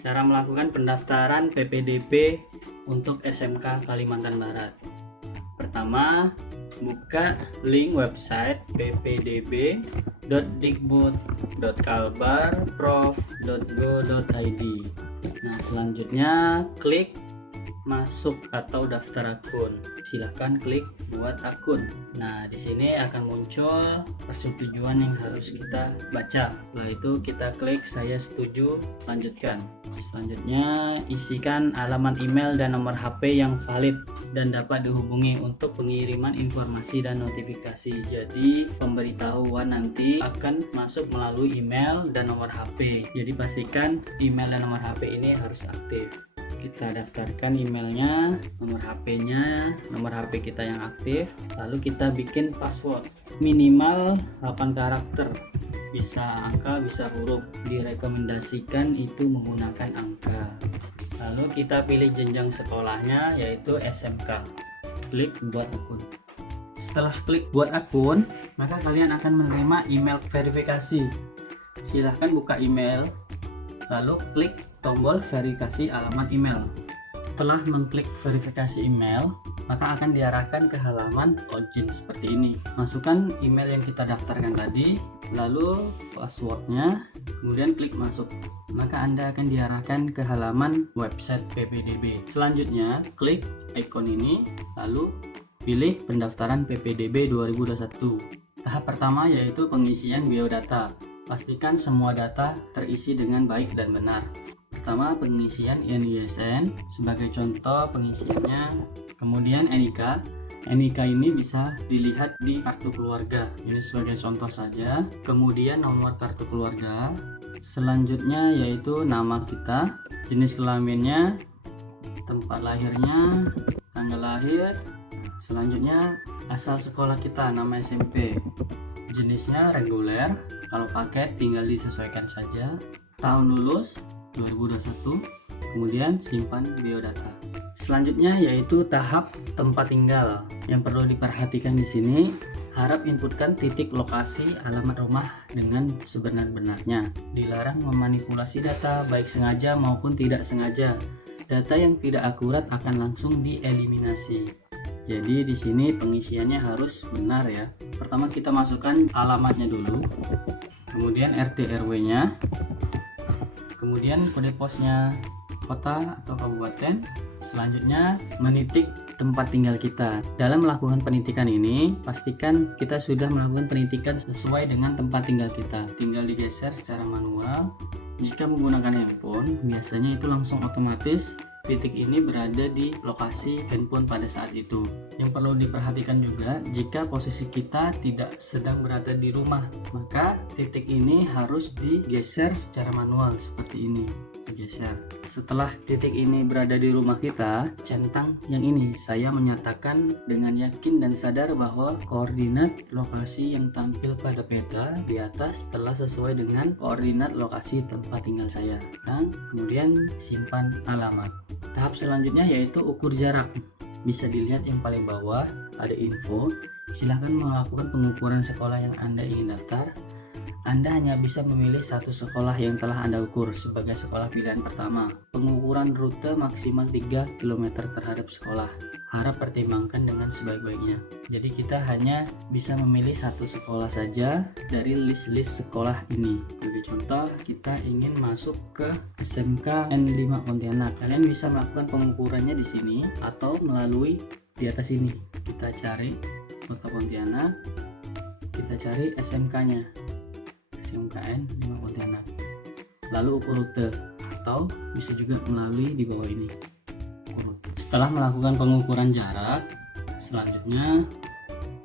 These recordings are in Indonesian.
Cara melakukan pendaftaran PPDB untuk SMK Kalimantan Barat. Pertama, buka link website ppdb.dikbud.kalbar.prof.go.id. Nah, selanjutnya klik masuk atau daftar akun. Silahkan klik buat akun. Nah, di sini akan muncul persetujuan yang harus kita baca. Setelah itu kita klik saya setuju, lanjutkan. Selanjutnya isikan alamat email dan nomor HP yang valid dan dapat dihubungi untuk pengiriman informasi dan notifikasi. Jadi pemberitahuan nanti akan masuk melalui email dan nomor HP. Jadi pastikan email dan nomor HP ini harus aktif. Kita daftarkan emailnya, nomor HP-nya, nomor HP kita yang aktif, lalu kita bikin password minimal 8 karakter, bisa angka bisa huruf, direkomendasikan itu menggunakan angka. Lalu kita pilih jenjang sekolahnya yaitu SMK, klik buat akun. Setelah klik buat akun, maka kalian akan menerima email verifikasi. Silahkan buka email, lalu klik tombol verifikasi alamat email. Setelah mengklik verifikasi email, maka akan diarahkan ke halaman login seperti ini. Masukkan email yang kita daftarkan tadi, lalu passwordnya, kemudian klik masuk. Maka Anda akan diarahkan ke halaman website PPDB. Selanjutnya, klik icon ini, lalu pilih pendaftaran PPDB 2021. Tahap pertama yaitu pengisian biodata. Pastikan semua data terisi dengan baik dan benar. Pertama, pengisian NISN, sebagai contoh pengisiannya. Kemudian NIK. NIK ini bisa dilihat di kartu keluarga. Ini sebagai contoh saja. Kemudian nomor kartu keluarga. Selanjutnya yaitu nama kita, jenis kelaminnya, tempat lahirnya, tanggal lahir. Selanjutnya asal sekolah kita, nama SMP. Jenisnya reguler. Kalau paket tinggal disesuaikan saja. Tahun lulus 2021. Kemudian simpan biodata. Selanjutnya yaitu tahap tempat tinggal. Yang perlu diperhatikan di sini, harap inputkan titik lokasi alamat rumah dengan sebenar-benarnya. Dilarang memanipulasi data baik sengaja maupun tidak sengaja. Data yang tidak akurat akan langsung dieliminasi. Jadi di sini pengisiannya harus benar ya. Pertama kita masukkan alamatnya dulu, kemudian RT RW-nya, kemudian kode posnya kota atau kabupaten. Selanjutnya menitik tempat tinggal kita. Dalam melakukan penitikan ini, pastikan kita sudah melakukan penitikan sesuai dengan tempat tinggal kita. Tinggal digeser secara manual. Jika menggunakan handphone, biasanya itu langsung otomatis titik ini berada di lokasi handphone pada saat itu. Yang perlu diperhatikan juga, jika posisi kita tidak sedang berada di rumah, maka titik ini harus digeser secara manual seperti ini. Geser. Setelah titik ini berada di rumah kita, centang yang ini. Saya menyatakan dengan yakin dan sadar bahwa koordinat lokasi yang tampil pada peta di atas telah sesuai dengan koordinat lokasi tempat tinggal saya. Dan kemudian simpan alamat. Tahap selanjutnya yaitu ukur jarak. Bisa dilihat yang paling bawah ada info. Silahkan melakukan pengukuran sekolah yang Anda ingin daftar. Anda hanya bisa memilih satu sekolah yang telah Anda ukur sebagai sekolah pilihan pertama. Pengukuran rute maksimal 3 km terhadap sekolah. Harap pertimbangkan dengan sebaik-baiknya. Jadi kita hanya bisa memilih satu sekolah saja dari list-list sekolah ini. Sebagai contoh, kita ingin masuk ke SMK N5 Pontianak. Kalian bisa melakukan pengukurannya di sini atau melalui di atas ini. Kita cari Kota Pontianak, kita cari SMK-nya. SMKN 5 Pontianak, lalu ukur rute, atau bisa juga melalui di bawah ini. Setelah melakukan pengukuran jarak, selanjutnya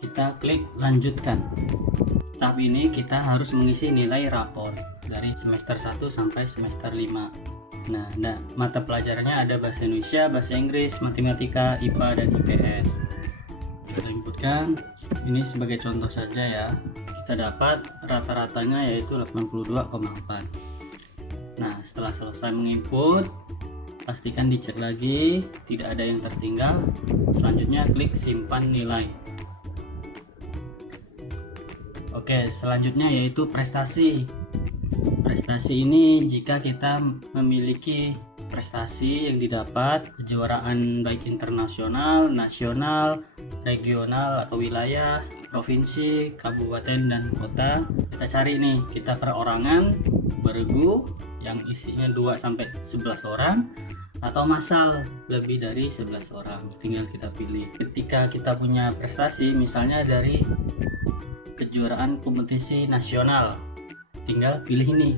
kita klik lanjutkan. Tahap ini kita harus mengisi nilai rapor dari semester 1 sampai semester 5. Nah, mata pelajarannya ada bahasa Indonesia, bahasa Inggris, matematika, IPA, dan IPS. Kita inputkan, ini sebagai contoh saja ya. Kita dapat rata-ratanya yaitu 82,4. Nah, setelah selesai menginput, pastikan dicek lagi tidak ada yang tertinggal. Selanjutnya klik simpan nilai. Oke, selanjutnya yaitu prestasi. Prestasi ini jika kita memiliki prestasi yang didapat kejuaraan baik internasional, nasional, regional atau wilayah, provinsi, kabupaten dan kota. Kita cari nih, kita perorangan, bergu yang isinya 2 sampai 11 orang atau massal lebih dari 11 orang. Tinggal kita pilih. Ketika kita punya prestasi misalnya dari kejuaraan kompetisi nasional, tinggal pilih ini.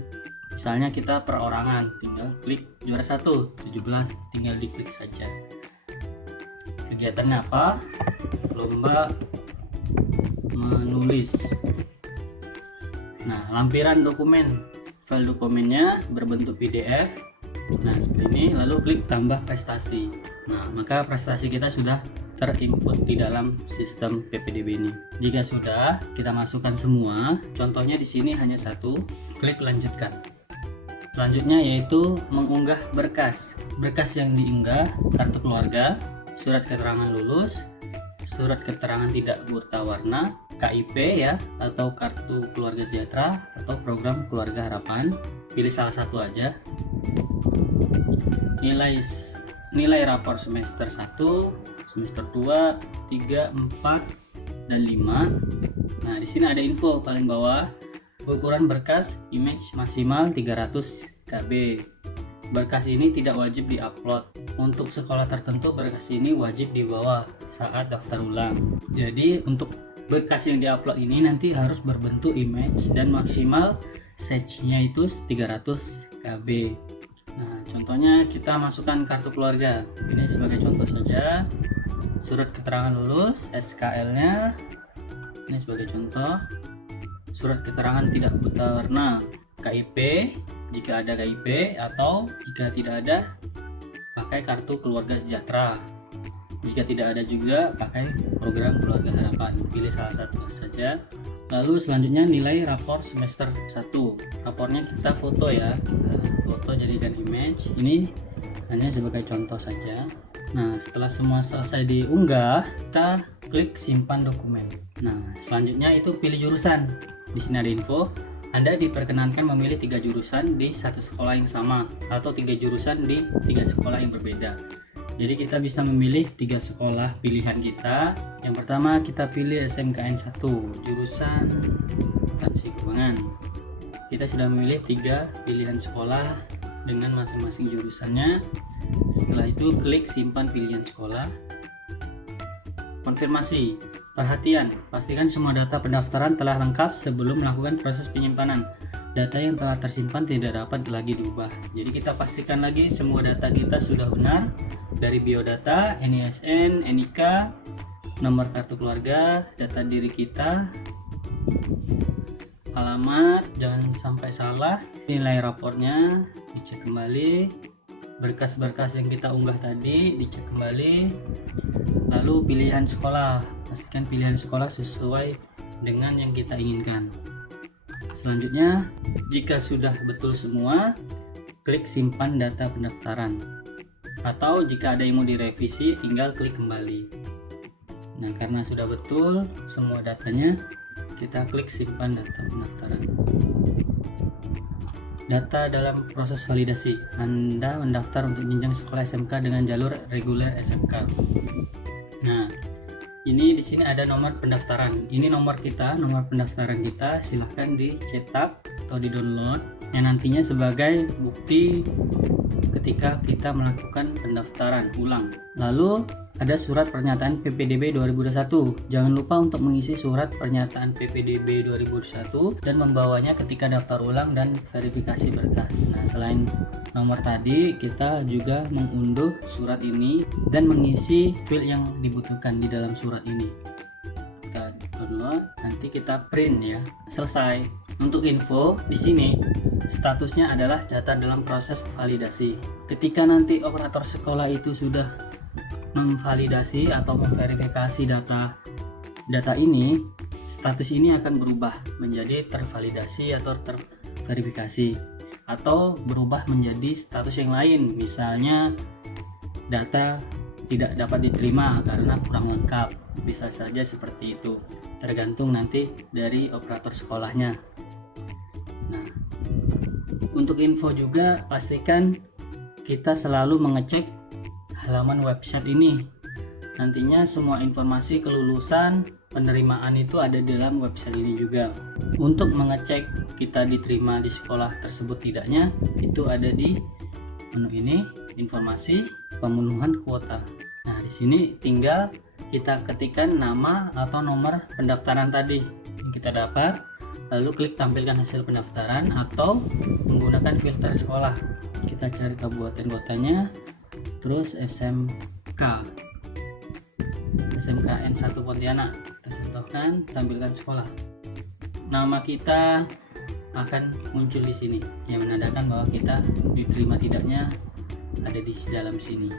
Misalnya kita perorangan, tinggal klik juara 1 17, tinggal diklik saja. Kegiatannya apa? Lomba menulis. Nah, lampiran dokumen, file dokumennya berbentuk PDF. Nah, seperti ini, lalu klik tambah prestasi. Nah, maka prestasi kita sudah terinput di dalam sistem PPDB ini. Jika sudah, kita masukkan semua. Contohnya di sini hanya 1, klik lanjutkan. Selanjutnya yaitu mengunggah berkas. Berkas yang diunggah kartu keluarga, surat keterangan lulus, surat keterangan tidak buta warna, KIP ya, atau kartu keluarga sejahtera, atau program keluarga harapan. Pilih salah satu aja. Nilai rapor semester 1, semester 2, 3, 4, dan 5. Nah, di sini ada info paling bawah. Ukuran berkas image maksimal 300 KB. Berkas ini tidak wajib diupload. Untuk sekolah tertentu berkas ini wajib dibawa saat daftar ulang. Jadi untuk berkas yang diupload ini nanti harus berbentuk image dan maksimal size-nya itu 300 KB. Nah, contohnya kita masukkan kartu keluarga. Ini sebagai contoh saja. Surat keterangan lulus, SKL-nya. Ini sebagai contoh. Surat keterangan tidak buta warna, KIP jika ada KIP, atau jika tidak ada pakai kartu keluarga sejahtera. Jika tidak ada juga pakai program keluarga harapan. Pilih salah satu saja. Lalu selanjutnya nilai rapor semester 1. Rapornya kita foto ya. Kita foto jadikan image. Ini hanya sebagai contoh saja. Nah, setelah semua selesai diunggah, kita klik simpan dokumen. Nah, selanjutnya itu pilih jurusan. Di sini ada info, Anda diperkenankan memilih 3 jurusan di satu sekolah yang sama atau 3 jurusan di 3 sekolah yang berbeda. Jadi kita bisa memilih 3 sekolah pilihan kita. Yang pertama kita pilih SMKN 1, jurusan akuntansi keuangan. Kita sudah memilih 3 pilihan sekolah dengan masing-masing jurusannya. Setelah itu klik simpan pilihan sekolah. Konfirmasi. Perhatian, pastikan semua data pendaftaran telah lengkap sebelum melakukan proses penyimpanan. Data yang telah tersimpan tidak dapat lagi diubah. Jadi kita pastikan lagi semua data kita sudah benar, dari biodata, NISN, NIK, nomor kartu keluarga, data diri kita, alamat, jangan sampai salah, nilai rapornya dicek kembali, berkas-berkas yang kita unggah tadi dicek kembali, lalu pilihan sekolah, pastikan pilihan sekolah sesuai dengan yang kita inginkan. Selanjutnya, jika sudah betul semua, klik simpan data pendaftaran, atau jika ada yang mau direvisi tinggal klik kembali. Nah, karena sudah betul semua datanya, kita klik simpan data pendaftaran. Data dalam proses validasi. Anda mendaftar untuk jenjang sekolah SMK dengan jalur reguler SMK. Nah, ini di sini ada nomor pendaftaran. Ini nomor kita, nomor pendaftaran kita. Silahkan dicetak atau di-download yang nantinya sebagai bukti ketika kita melakukan pendaftaran ulang. Lalu ada surat pernyataan PPDB 2021. Jangan lupa untuk mengisi surat pernyataan PPDB 2021 dan membawanya ketika daftar ulang dan verifikasi berkas. Nah, selain nomor tadi, kita juga mengunduh surat ini dan mengisi file yang dibutuhkan di dalam surat ini. Kita download, nanti kita print ya. Selesai. Untuk info di sini statusnya adalah data dalam proses validasi. Ketika nanti operator sekolah itu sudah memvalidasi atau memverifikasi data ini, status ini akan berubah menjadi tervalidasi atau terverifikasi, atau berubah menjadi status yang lain, misalnya data tidak dapat diterima karena kurang lengkap. Bisa saja seperti itu, tergantung nanti dari operator sekolahnya. Nah, Untuk info juga, pastikan kita selalu mengecek halaman website ini. Nantinya semua informasi kelulusan penerimaan itu ada di dalam website ini juga. Untuk mengecek kita diterima di sekolah tersebut tidaknya, itu ada di menu ini, informasi pemenuhan kuota. Nah, di sini tinggal kita ketikkan nama atau nomor pendaftaran tadi yang kita dapat, lalu klik tampilkan hasil pendaftaran atau menggunakan filter sekolah. Kita cari kabupaten kotanya, terus SMKN 1 Pontianak, kita contohkan, tampilkan sekolah. Nama kita akan muncul di sini yang menandakan bahwa kita diterima tidaknya ada di dalam sini.